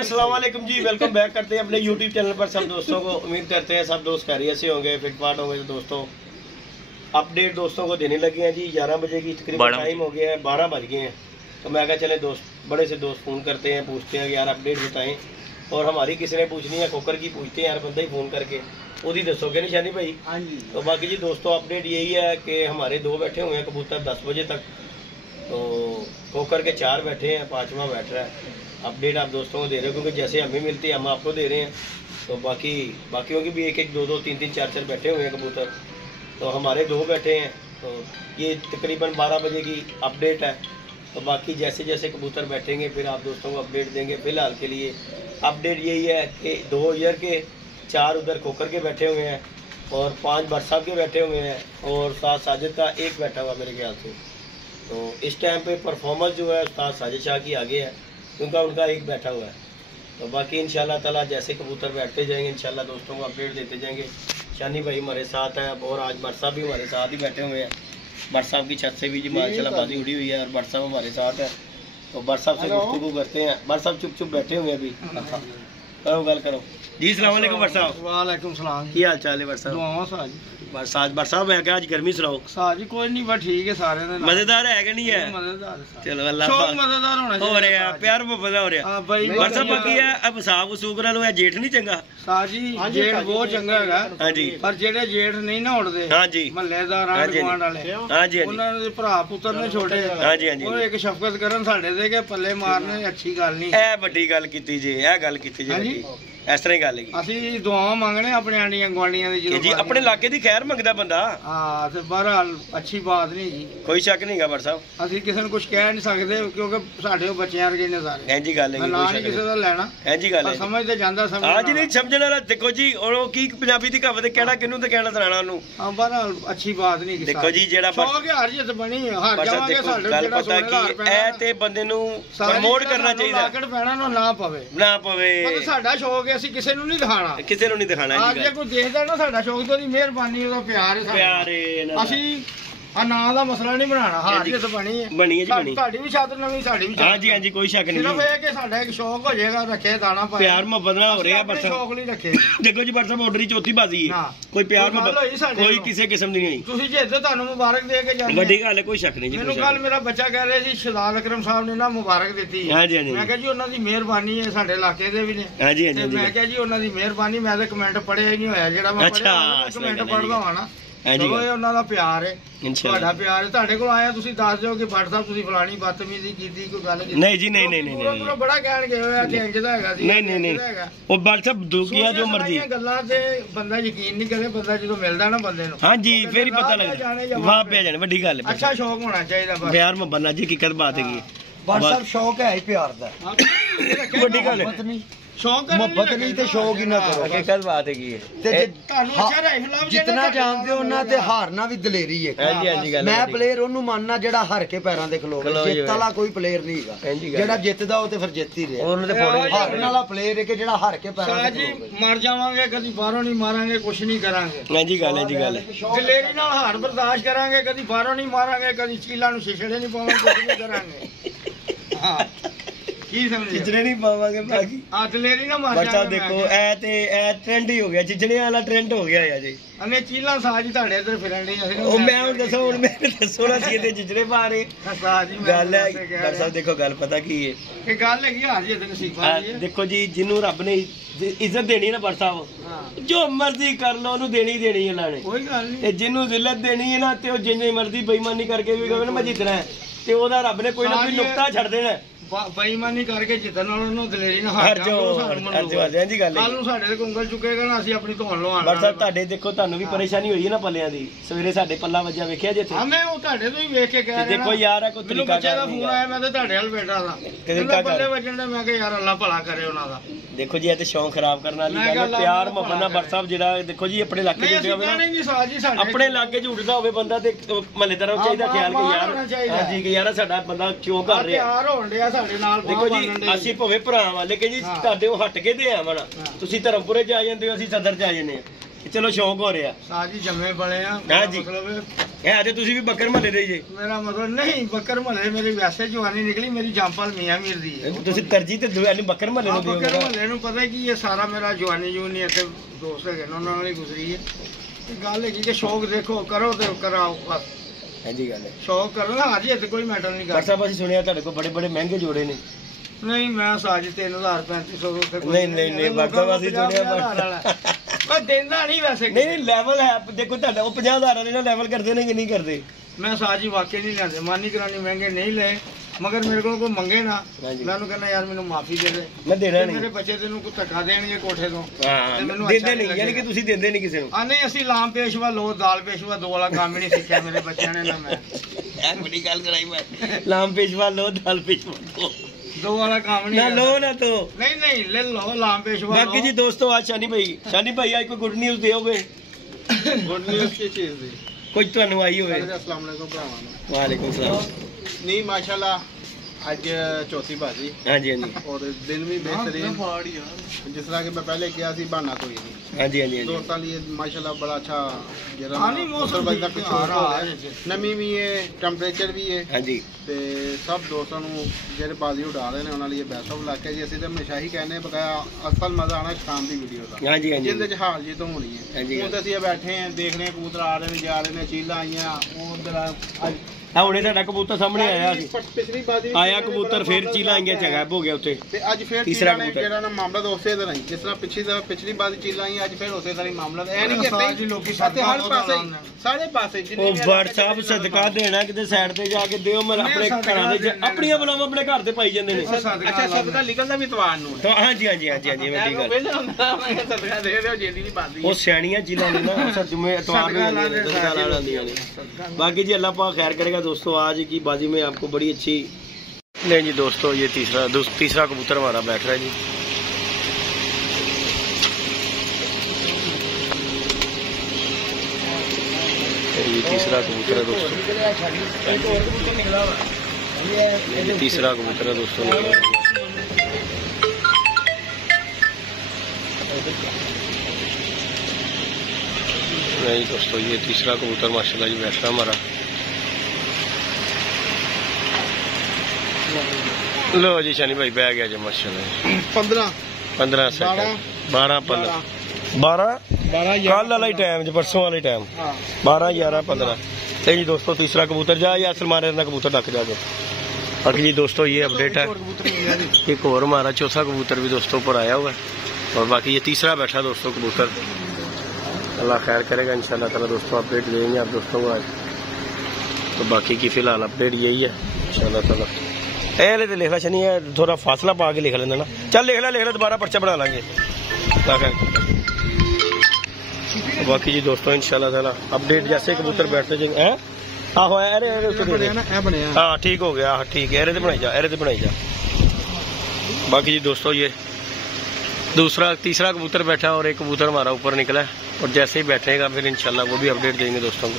अस्सलाम वालेकुम जी, welcome back करते हैं अपने यूट्यूब चैनल पर सब दोस्तों को। उम्मीद करते हैं सब दोस्त खैरियत से होंगे, फिटफाट होंगे। तो दोस्तों अपडेट दोस्तों को देने लगे हैं जी। 11 बजे की तकरीबन टाइम हो गया है, 12 बज गए हैं। तो मैं कहा चले दोस्त बड़े से दोस्त फ़ोन करते हैं, पूछते हैं कि यार अपडेट बताएं। और हमारी किसी ने पूछनी है कुकर की, पूछते हैं यार बंदा ही फ़ोन करके उदी दसोगे निशानी भाई। हाँ जी। तो बाकी जी दोस्तों अपडेट यही है कि हमारे 2 बैठे हुए हैं कबूतर 10 बजे तक, तो कोकर के 4 बैठे हैं, 5वां बैठ रहा है। अपडेट आप दोस्तों को दे रहे हो क्योंकि जैसे हमें मिलती है हम आपको दे रहे हैं। तो बाकियों की भी 1-1, 2-2, 3-3, 4-4 बैठे हुए हैं कबूतर। तो हमारे 2 बैठे हैं। तो ये तकरीबन 12 बजे की अपडेट है। तो बाकी जैसे जैसे कबूतर बैठेंगे फिर आप दोस्तों को अपडेट देंगे। फ़िलहाल के लिए अपडेट यही है कि 2 ईयर के 4 उधर कोकर के बैठे हुए हैं और 5 बरसात के बैठे हुए हैं और उस्ताद साजिद का 1 बैठा हुआ मेरे ख्याल से। तो इस टाइम पे परफॉर्मेंस जो है उस्ताद साजिद शाह की आगे है क्योंकि उनका 1 बैठा हुआ है। तो बाकी इंशाल्लाह ताला जैसे कबूतर बैठते जाएंगे इंशाल्लाह दोस्तों को अपडेट देते जाएंगे। शानी भाई हमारे साथ है और आज बरसा भी हमारे साथ ही बैठे हुए हैं। बरसात की छत से भी जी माशाल्लाह बाजी उड़ी हुई है और बरसा हमारे साथ है। तो बरसात से गुफ्तगू करते हैं। बरसात चुप चुप बैठे हुए अभी। करो गल करो जी। अस्सलाम वालेकुम बरसात। वालेकुम सलाम। की हाल चाल है बरसात? दुआवां साज। बरसात मैं क्या आज गर्मी सुनाओ साजी कोई नहीं, बस ठीक है सारे ने। मजेदार है कि नहीं है? मजेदार। चलो अल्लाह शौक मजेदार होना चाहिए। हो रहा है प्यार मोहब्बत हो रहा हां भाई। बरसात बाकी है अब साहब सूकरा लो है जेठ नहीं चंगा साजी। जेठ बहुत चंगा है। हां जी। पर जेड़े जेठ नहीं ना उड़दे हां जी महल्लेदार आंड वाले हां जी ਉਹਨਾਂ ਦੇ ਭਰਾ ਪੁੱਤਰ ਨੇ ਛੋਟੇ। हां जी हां जी। ਉਹ ਇੱਕ ਸ਼ਫਕਤ ਕਰਨ ਸਾਡੇ ਦੇ ਕੇ ਪੱਲੇ ਮਾਰਨੇ ਅੱਛੀ ਗੱਲ ਨਹੀਂ। ਇਹ ਵੱਡੀ ਗੱਲ ਕੀਤੀ ਜੀ, ਇਹ ਗੱਲ ਕੀਤੀ ਜੀ ਵੱਡੀ। ਇਸ ਤਰ੍ਹਾਂ ਹੀ ਗੱਲ ਹੈਗੀ। ਅਸੀਂ ਦੁਆਵਾਂ ਮੰਗਣੇ ਆਪਣੇ ਆਂਡੀਆਂ ਗਵਾਂਡੀਆਂ ਦੀ। ਜੀ ਆਪਣੇ ਇਲਾਕੇ ਦੀ ਖੈਰ ਮੰਗਦਾ ਬੰਦਾ। ਹਾਂ ਤੇ ਬਹਰਹਾਲ ਅੱਛੀ ਬਾਤ ਨਹੀਂ ਜੀ, ਕੋਈ ਸ਼ੱਕ ਨਹੀਂਗਾ ਬਰ ਸਾਹਿਬ। ਅਸੀਂ ਕਿਸੇ ਨੂੰ ਕੁਝ ਕਹਿ ਨਹੀਂ ਸਕਦੇ ਕਿਉਂਕਿ ਸਾਡੇ ਉਹ ਬੱਚਿਆਂ ਵਰਗੇ ਨੇ ਸਾਰੇ। ਇੰਜੀ ਗੱਲ ਹੈਗੀ, ਨਾ ਨਹੀਂ ਕਿਸੇ ਦਾ ਲੈਣਾ। ਇੰਜੀ ਗੱਲ ਹੈ। ਸਮਝ ਤੇ ਜਾਂਦਾ ਸਮਝ। ਹਾਂ ਜੀ ਨਹੀਂ ਸਮਝਣ ਵਾਲਾ। ਦੇਖੋ ਜੀ ਉਹ ਕੀ ਪੰਜਾਬੀ ਦੀ ਕਹਾਵਤ ਕਿਹੜਾ ਕਿਹਨੂੰ ਤੇ ਕਹਿਣਾ ਸੁਣਾਣਾ ਉਹਨੂੰ। ਹਾਂ ਬਹਰਹਾਲ ਅੱਛੀ ਬਾਤ ਨਹੀਂ। ਦੇਖੋ ਜੀ ਜਿਹੜਾ ਸ਼ੌਕ ਹੈ ਹਰ ਜਿੱਤ ਬਣੀ ਹਾਰ ਜਾਵਾਂਗੇ ਸਾਡੇ ਗੱਲ ਪਤਾ ਕੀ ਇਹ ਤੇ ਬੰਦੇ ਨੂੰ ਪ੍ਰਮੋਟ ਕਰਨਾ ਚਾਹੀਦਾ। ਲਾਕੜ ਪੈਣਾ ਨਾ ਪਵੇ ਨਾ ਪਵੇ। ਮਤਲਬ ਸਾਡਾ ਸ਼ੌਕ ਹੈ ਅਸੀਂ ਕਿਸੇ ਨੂੰ ਨਹੀਂ ਦਿਖਾਣਾ, ਕਿਸੇ ਨੂੰ ਨਹੀਂ ਦਿਖਾਣਾ। ਅੱਜ ਜੇ ਕੋਈ ਦੇਖਦਾ ਨਾ ਸਾਡਾ ਸ਼ੌਕ ਤੇ ਉਹਦੀ ਮਿਹਰਬਾਨੀ ਉਹਦਾ ਪਿਆਰ ਹੈ। ਪਿਆਰ ਹੈ। ਅਸੀਂ ਆ ਨਾਂ ਦਾ ਮਸਲਾ ਨਹੀਂ ਬਣਾਉਣਾ। ਹਾਰ ਜਿੱਤ ਬਣੀ ਹੈ ਬਣੀ ਜੀ। ਤੁਹਾਡੀ ਵੀ ਛਾਤਰ ਨਵੀਂ ਸਾਡੀ ਵੀ। ਹਾਂ ਜੀ ਹਾਂ ਜੀ ਕੋਈ ਸ਼ੱਕ ਨਹੀਂ। ਸਿਰਫ ਇਹ ਕਿ ਸਾਡਾ ਇੱਕ ਸ਼ੌਕ ਹੋ ਜਾਏਗਾ ਰੱਖੇ ਦਾਣਾ ਪਾਏ ਪਿਆਰ ਮੁਹੱਬਤ ਨਾਲ ਹੋ ਰਿਹਾ ਬਸ। ਸ਼ੌਕ ਨਹੀਂ ਰੱਖੇ। ਦੇਖੋ ਜੀ ਬਰਸਾ ਬਾਰਡਰ ਦੀ ਚੌਥੀ ਬਾਜ਼ੀ ਹੈ। ਕੋਈ ਪਿਆਰ ਮੁਹੱਬਤ ਕੋਈ ਕਿਸੇ ਕਿਸਮ ਦੀ ਨਹੀਂ। ਤੁਸੀਂ ਜਿੱਦ ਤੁਹਾਨੂੰ ਮੁਬਾਰਕ ਦੇ ਕੇ ਜਾਂਦੇ। ਵੱਡੀ ਗੱਲ ਹੈ, ਕੋਈ ਸ਼ੱਕ ਨਹੀਂ ਜੀ। ਮੈਨੂੰ ਕੱਲ ਮੇਰਾ ਬੱਚਾ ਕਹਿ ਰਿਹਾ ਸੀ ਸ਼ਹਜ਼ਾਦ ਅਕਰਮ ਸਾਹਿਬ ਨੇ ਨਾ ਮੁਬਾਰਕ ਦਿੱਤੀ। ਹਾਂ ਜੀ ਹਾਂ ਜੀ। ਮੈਂ ਕਿਹਾ ਜੀ ਉਹਨਾਂ ਦੀ ਮਿਹਰਬਾਨੀ ਹੈ, ਸਾਡੇ ਇਲਾਕੇ ਦੇ ਵੀ ਨੇ। ਹਾਂ ਜੀ ਹਾਂ ਜੀ। ਮੈਂ ਕਿਹਾ ਜੀ ਉਹਨਾਂ ਦੀ ਮਿਹਰਬਾਨੀ। ਮੈਂ ਤਾਂ ਕਮੈਂਟ ਪੜਿਆ ਹੀ ਨਹੀਂ ਹੋਇਆ, ਜਿਹੜਾ ਮੈਂ ਪੜਿਆ ਕਮੈਂਟ ਪੜਦਾ ਹਾਂ ਨਾ। ਚਲੋ ਇਹ ਉਹਨਾਂ ਦਾ ਪਿਆਰ ਹੈ, ਤੁਹਾਡਾ ਪਿਆਰ ਹੈ। ਤੁਹਾਡੇ ਕੋਲ ਆਇਆ ਤੁਸੀਂ ਦੱਸ ਦਿਓ ਕਿ ਭੱਟ ਸਾਹਿਬ ਤੁਸੀਂ ਫਲਾਣੀ ਬਦਤਮੀਜ਼ੀ ਕੀਤੀ, ਕੋਈ ਗੱਲ ਕੀਤੀ? ਨਹੀਂ ਜੀ ਨਹੀਂ ਨਹੀਂ ਨਹੀਂ। ਬੜਾ ਕਹਿਣਗੇ ਹੋਇਆ ਕਿ ਇੰਜ ਦਾ ਹੈਗਾ ਸੀ। ਨਹੀਂ ਨਹੀਂ ਨਹੀਂ ਉਹ ਭੱਟ ਸਾਹਿਬ ਦੁਖੀਆ ਜੋ ਮਰਜ਼ੀ ਗੱਲਾਂ ਤੇ ਬੰਦਾ ਯਕੀਨ ਨਹੀਂ ਕਰੇ। ਬੰਦਾ ਜਦੋਂ ਮਿਲਦਾ ਨਾ ਬੰਦੇ ਨੂੰ ਹਾਂ ਜੀ ਫਿਰ ਹੀ ਪਤਾ ਲੱਗਦਾ ਵਾਹ ਪਿਆ ਜਾਣੇ। ਵੱਡੀ ਗੱਲ ਹੈ। ਅੱਛਾ ਸ਼ੌਕ ਹੋਣਾ ਚਾਹੀਦਾ ਬਸ। ਪਿਆਰ ਮੁਹੱਬਤ ਨਾਲ ਜੀ ਹਕੀਕਤ ਬਾਤ ਹੈਗੀ ਹੈ। ਭੱਟ ਸਾਹਿਬ ਸ਼ੌਕ ਹੈ ਹੀ ਪਿਆਰ ਦਾ। ਵੱਡੀ ਗੱਲ ਹੈ। शौक ਮੁਹੱਬਤ ਨਹੀਂ ਤੇ ਸ਼ੌਕ ਹੀ ਨਾ ਕਰੋ। ਹਕੀਕਤ ਬਾਤ ਹੈਗੀ ਹੈ। ਤੇ ਤੁਹਾਨੂੰ ਜਿੰਨਾ ਜਾਣਦੇ ਉਹਨਾਂ ਤੇ ਹਾਰਨਾ ਵੀ ਦਲੇਰੀ ਹੈ। ਹਾਂਜੀ ਹਾਂਜੀ ਗੱਲ। ਮੈਂ ਪਲੇਅਰ ਉਹਨੂੰ ਮੰਨਣਾ ਜਿਹੜਾ ਹਾਰ ਕੇ ਪੈਰਾਂ ਤੇ ਖਲੋਵੇ। ਜਿੱਤ ਵਾਲਾ ਕੋਈ ਪਲੇਅਰ ਨਹੀਂ ਹੈਗਾ। ਜਿਹੜਾ ਜਿੱਤਦਾ ਉਹ ਤੇ ਫਿਰ ਜਿੱਤ ਹੀ ਰਿਹਾ। ਉਹਨੂੰ ਤੇ ਫੋੜੇ ਹਾਰਨ ਵਾਲਾ ਪਲੇਅਰ ਹੈ ਕਿ ਜਿਹੜਾ ਹਾਰ ਕੇ ਪੈਰਾਂ ਤੇ ਖਲੋਵੇ। ਮਰ ਜਾਵਾਂਗੇ ਕਦੀ ਬਾਹਰੋਂ ਨਹੀਂ ਮਾਰਾਂਗੇ, ਕੁਛ ਨਹੀਂ ਕਰਾਂਗੇ। ਹਾਂਜੀ ਗੱਲ ਹੈ ਜੀ ਗੱਲ। ਦਲੇਰੀ ਨਾਲ ਹਾਰ ਬਰਦਾਸ਼ਤ ਕਰਾਂਗੇ, ਕਦੀ ਬਾਹਰੋਂ ਨਹੀਂ ਮਾਰਾਂਗੇ, ਕਦੀ ਚੀਲਾਂ ਨੂੰ ਛਿਛੜੇ ਨਹੀਂ ਪਾਵਾਂਗੇ, ਕੁਛ ਨਹੀਂ ਕਰਾਂਗੇ। ਹਾਂ ਕੀ ਸਮਝੇ? ਚਿਚੜੇ ਨਹੀਂ ਪਾਵਾਂਗੇ ਬਾਕੀ। ਆ ਦਲੇਰੀ ਨਾ ਮਾਰ ਬੱਚਾ ਦੇਖੋ ਇਹ ਤੇ ਇਹ ਟ੍ਰੈਂਡ ਹੀ ਹੋ ਗਿਆ। ਚਿਚੜੇ ਵਾਲਾ ਟ੍ਰੈਂਡ ਹੋ ਗਿਆ ਜੀ। ਅਨੇ ਚੀਲਾਂ ਸਾਜ ਤੁਹਾਡੇ ਇੱਧਰ ਫਿਰਨ ਲਈ ਅਸੀਂ ਉਹ ਮੈਂ ਹੁਣ ਦੱਸੋ ਹੁਣ ਮੈਂ ਦੱਸੋ ਨਾ ਸੀ ਇਹਦੇ ਚਿਚੜੇ ਪਾ ਰਹੇ ਸਾਜ ਹੀ ਗੱਲ ਹੈ। ਡਾਕਟਰ ਸਾਹਿਬ ਦੇਖੋ ਗੱਲ ਪਤਾ ਕੀ ਹੈ ਕਿ ਗੱਲ ਹੈਗੀ ਹਾਰ ਜੀ ਨਸੀਬਾਂ ਦੀ। ਦੇਖੋ ਜੀ ਜਿਹਨੂੰ ਰੱਬ ਨੇ ਇੱਜ਼ਤ ਦੇਣੀ ਨਾ ਪਰ ਸਾਹਿਬ ਜੋ ਮਰਜ਼ੀ ਕਰ ਲਓ ਉਹਨੂੰ ਦੇਣੀ ਦੇਣੀ ਹੈ ਲਾਣੇ। ਕੋਈ ਗੱਲ ਨਹੀਂ। ਤੇ ਜਿਹਨੂੰ ਜ਼ਿਲਤ ਦੇਣੀ ਹੈ ਨਾ ਤੇ ਉਹ ਜਿੰਨੀ ਮਰਜ਼ੀ ਬੇਈਮਾਨੀ ਕਰਕੇ ਵੀ ਕਹੇ ਨਾ ਮੈਂ ਜਿੱਤਣਾ ਹੈ ਤੇ ਉਹਦਾ ਰੱਬ ਨੇ ਕੋਈ ਨਾ ਕੋਈ ਨੁਕਤਾ ਛੱਡ ਦੇਣਾ। ਬੇਈਮਾਨੀ ਕਰਕੇ ਜਿੱਤਣ ਨਾਲ ਉਹਨੂੰ ਦਲੇਰੀ ਨਾਲ ਹਾਰ ਜੀ ਗੱਲ ਕੱਲ ਨੂੰ ਸਾਡੇ ਤੇ ਉਂਗਲ ਚੁੱਕੇਗਾ ਨਾ ਅਸੀਂ ਆਪਣੀ ਧੌਣ ਲਵਾਉਣਾ। ਪਰ ਸਾਹਿਬ ਤੁਹਾਡੇ ਦੇਖੋ ਤੁਹਾਨੂੰ ਵੀ ਪਰੇਸ਼ਾਨੀ ਹੋਈ ਹੈ ਨਾ ਪੱਲਿਆਂ ਦੀ। ਸਵੇਰੇ ਸਾਡੇ ਪੱਲਾ ਵੱਜਿਆ ਵੇਖਿਆ ਜੇ ਹਾਂ ਮੈਂ ਉਹ ਤੁਹਾਡੇ ਤੋਂ ਹੀ ਵੇਖ ਕੇ ਕਹਿ ਰਿਹਾ। ਦੇਖੋ ਯਾਰ ਆ ਕੋਈ ਤਰੀਕਾ ਬੱਚੇ ਦਾ ਫੋਨ ਆਇਆ, ਮੈਂ ਤਾਂ ਤੁਹਾਡੇ ਵੱਲ ਬੈਠਾ ਦਾ ਕਹਿੰਦਾ ਪੱਲੇ ਵੱਜਣ ਦਾ। ਮੈਂ ਕਿਹਾ ਯਾਰ ਅੱਲਾ ਭਲਾ ਕਰੇ ਉਹਨਾਂ ਦਾ। ਦੇਖੋ ਜੀ ਇਹ ਤੇ ਸ਼ੌਂਕ ਖਰਾਬ ਕਰਨ ਵਾਲੀ ਗੱਲ ਹੈ। ਪਿਆਰ ਮੁਹੱਬਤ ਨਾਲ ਬਰ ਸਾਹਿਬ ਜਿਹੜਾ ਦੇਖੋ ਜੀ ਆਪਣੇ ਇਲਾਕੇ ਚ ਉੱਡਿਆ ਹੋਵੇ ਆਪਣੇ ਇਲਾਕੇ ਚ ਉੱਡਦਾ ਹੋਵੇ ਬੰਦਾ ਤੇ ਮਹੱਲੇਦਾਰਾਂ ਨੂੰ ਚਾਹੀਦਾ ਖਿਆਲ ਕਿ ਯਾਰ ਹਾਂਜੀ ਕਿ ਯਾਰ ਸਾਡਾ ਬੰਦਾ ਕਿਉਂ ਕਰ ਰਿਹਾ ਪਿਆਰ ਹੋਣ ਡਿਆ ਸਾਡੇ ਨਾਲ। ਦੇਖੋ ਜੀ ਅਸੀਂ ਭਾਵੇਂ ਭਰਾ ਵਾਂ ਲੇਕਿਨ ਜੀ ਤੁਹਾਡੇ ਉਹ ਹਟ ਕੇ ਦੇ ਆਵਣਾ। ਤੁਸੀਂ ਧਰਮਪੁਰੇ ਚ ਆ ਜਾਂਦੇ ਹੋ, ਅਸੀਂ ਸਦਰ ਚ ਆ ਜਾਂਦੇ ਹਾਂ। चलो शौक हो रहा साजी जम्मे पले हैं। हाँ जी। मतलब है ते तुसी भी बकर महल्ले दे जे। मेरा मतलब नहीं बकर महल्ले मेरी वैसे जवानी निकली मेरी जमपाल मियां मीर दी है। तुसी तरजीह ते दुआनी बकर महल्ले नु बकर महल्ले नु पता है कि ये सारा मेरा जवानी जूनी इत्थे दोस्त है उन्हां नाल ही गुजरी है। गल है कि शौक देखो करो ते कराओ बस। हां जी गल है शौक करो ना आज इत्थे कोई मैटर नहीं करता। साहब ਅਸੀਂ ਸੁਣਿਆ ਤੁਹਾਡੇ ਕੋਲ ਬੜੇ ਬੜੇ ਮਹਿੰਗੇ ਜੋੜੇ ਨੇ। नहीं मैं साज 3000 3500 नहीं बाबा ਅਸੀਂ ਸੁਣਿਆ पर देंदा नहीं वैसे नहीं लेवल है देखो ਤੁਹਾਡਾ ਉਹ 50000 ਵਾਲੇ ਨਾਲ ਲੈਵਲ ਕਰਦੇ ਨੇ ਕਿ ਨਹੀਂ ਕਰਦੇ। मैं साजी वाकई नहीं लेंदे मानी करानी महंगे नहीं ले मगर मेरे को कोई मंगे ना मैं उन्हें कहना यार मैंने माफी दे दे मैं देना नहीं मेरे बच्चे तेनू को धक्का देणगे कोठे तो देंदे नहीं यानी कि ਤੁਸੀਂ ਦਿੰਦੇ ਨਹੀਂ ਕਿਸੇ ਨੂੰ। ਆ ਨਹੀਂ ਅਸੀਂ ਲਾਮ ਪੇਸ਼ਵਾ ਲੋ ਦਾਲ ਪੇਸ਼ਵਾ ਦੋ ਵਾਲਾ ਕੰਮ ਹੀ ਨਹੀਂ ਸਿੱਖਿਆ ਮੇਰੇ ਬੱਚਿਆਂ ਨੇ ਨਾ ਮੈਂ ਐ ਬੜੀ ਗੱਲ ਕਰਾਈ ਮੈਂ ਲਾਮ ਪੇਸ਼ਵਾ ਲੋ ਦਾਲ ਪੇਸ਼ਵਾ दो वाला काम नहीं ना लो ना तो नहीं ले लो लाम पेशवा। बाकी जी दोस्तों आज शानी भाई आज कोई गुड न्यूज़ दोगे। गुड न्यूज़ की चीज दी कोई ਤੁਹਾਨੂੰ ਆਈ ਹੋਵੇ। अस्सलाम वालेकुम भरावां ਨੂੰ। वालेकुम सलाम। नहीं माशाल्लाह आज चौथी बाजी। हाँ जी हाँ जी और दिन भी बेहतरीन जिस तरह के मैं पहले किया सी बहाना कोई नहीं। हाँ जी हाँ जी दोस्तों लिए माशाल्लाह बड़ा अच्छा नमी भी है टैंपरेचर भी है। हाँ जी ਤੇ ਸਭ ਦੋਸਤਾਂ ਨੂੰ ਜਿਹੜੇ ਬਾਜ਼ੀ ਉਡਾ ਰਹੇ ਨੇ ਉਹਨਾਂ ਲਈ ਬੈਸਟ ਆਫ ਲੱਕ ਹੈ ਜੀ। ਅਸੀਂ ਤਾਂ ਹਮੇਸ਼ਾ ਹੀ ਕਹਿੰਦੇ ਬਕਾਇਆ ਅਸਲ ਮਜ਼ਾ ਆਣਾ ਸ਼ਾਮ ਦੀ ਵੀਡੀਓ ਦਾ। ਹਾਂ ਜੀ ਹਾਂ ਜੀ ਜਿਹਦੇ ਚ ਹਾਲ ਜੀ ਤੋਂ ਹੋਣੀ ਹੈ। ਹੁਣ ਤਾਂ ਅਸੀਂ ਬੈਠੇ ਆਂ ਦੇਖ ਰਹੇ ਕਬੂਤਰ ਆ ਰਹੇ ਨੇ ਜਾ ਰਹੇ ਨੇ ਚੀਲਾਂ ਆਈਆਂ ਉਹ ਉਧਰ ਅੱਜ ਆ ਹੁਣੇ ਸਾਡਾ ਕਬੂਤਰ ਸਾਹਮਣੇ ਆਇਆ ਸੀ ਪਿਛਲੀ ਬਾਜ਼ੀ ਆਇਆ ਕਬੂਤਰ ਫੇਰ ਚੀਲਾਂ ਆਈਆਂ ਚਗਾਬ ਹੋ ਗਿਆ ਉੱਥੇ ਤੇ ਅੱਜ ਫੇਰ ਤੀਸਰਾ ਜਿਹੜਾ ਨਾ ਮਾਮਲਾ ਤਾਂ ਉਸੇ ਤਰ੍ਹਾਂ ਹੀ ਜਿਸ ਤਰ੍ਹਾਂ ਪਿਛਲੀ ਬਾਜ਼ੀ ਚੀਲਾਂ ਆਈਆਂ ਅੱਜ ਫੇਰ ਉਸੇ ਤਰ੍ਹਾਂ ਹੀ ਮਾਮਲਾ ਇਹ ਨਹੀਂ ਕਿ ਲੋਕੀ ਹਰ ਪਾਸੇ ਸਾਰੇ ਪਾਸੇ ਉਹ WhatsApp ਸਦਕਾ ਦੇਣਾ ਕਿਤੇ ਸਾਈਡ ਤੇ ਜਾ ਕੇ ਦਿਓ ਮੈਂ ਆਪਣੇ ਘਰਾਂ ਦੇ ਆਪਣੀਆਂ ਬਲਾਵਾਂ ਆਪਣੇ ਘਰ ਤੇ ਪਾਈ ਜਾਂਦੇ ਨੇ। ਅੱਛਾ ਸਦਕਾ ਨਿਕਲਦਾ ਵੀ ਤਵਾਰ ਨੂੰ ਤਾਂ ਹਾਂ ਜੀ ਮੈਂ ਠੀਕ ਗੱਲ ਸਦਕਾ ਦੇ ਦਿਓ ਜੇਦੀ ਨਹੀਂ ਪਾਉਂਦੀ ਉਹ ਸਿਆਣੀਆਂ ਚੀਲਾਂ ਨੇ ਨਾ ਅਸਰ ਜੁਮੇ ਇਤਵਾਰ ਨੂੰ ਆਉਂਦੀਆਂ ਨੇ। बाकी जी अल्लाह पाक खैर करेगा दोस्तों। आज की बाजी में आपको बड़ी अच्छी नहीं जी दोस्तों ये तीसरा कबूतर हमारा बैठ रहा है जी। ये तीसरा कबूतर है दोस्तों ये तीसरा कबूतर है दोस्तों नहीं दोस्तों ये तीसरा कबूतर माशाल्लाह जी बैठ रहा हमारा। लो जी शनि भाई बह गया जी माशाल्लाह 15 सेकंड 12 कल वाला ही टाइम जी परसों वाला टाइम 12 11 15 ते जी दोस्तों तीसरा कबूतर जा या सलमान का कबूतर डक जाके। बाकी जी दोस्तों ये अपडेट है एक और हमारा चौथा कबूतर भी दोस्तों ऊपर आया हुआ है और बाकी ये तीसरा बैठा दोस्तों कबूतर। अल्लाह खैर करेगा इंशाल्लाह ताला दोस्तों अपडेट देंगे आप दोस्तों को आज। तो बाकी की फिलहाल अपडेट यही है इंशाल्लाह ताला। ए तो लिखा शनी है थोड़ा फासला पा के लिख लेना ना चल लिख ला दोबारा पर्चा बना लेंगे। बाकी जी दोस्तों इंशाल्लाह ताला अपडेट जैसे कबूतर बैठते जाएंगे हैं आहो हाँ ठीक हो गया ठीक है एरे बनाई जा। बाकी जी दोस्तों ये तीसरा कबूतर बैठा और एक कबूतर हमारा ऊपर निकला है और जैसे ही बैठेगा फिर इंशाल्लाह वो भी अपडेट देंगे दोस्तों को।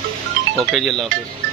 ओके जी अल्लाह हाफिज़।